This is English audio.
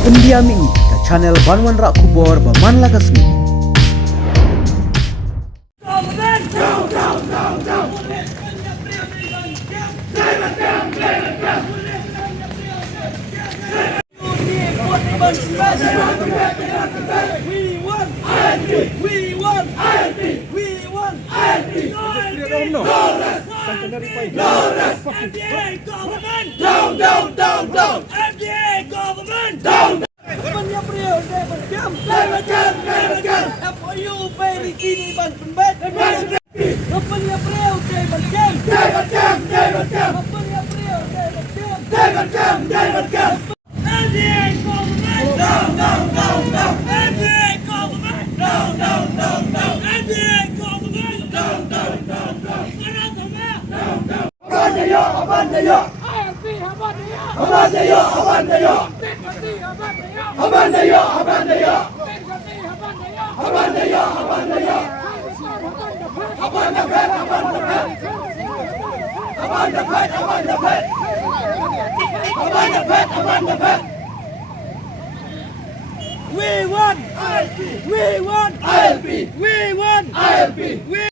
Pendiami ke channel Banwan Rak Kubor Baman Lagasmi. We want no rest. FDA government down. FDA government down. FOU very kini ban penbat. Kapan April day ban jam. FDA government down. FDA government down. FDA government down. Abandaya. We want ILP. We want ILP. We want ILP.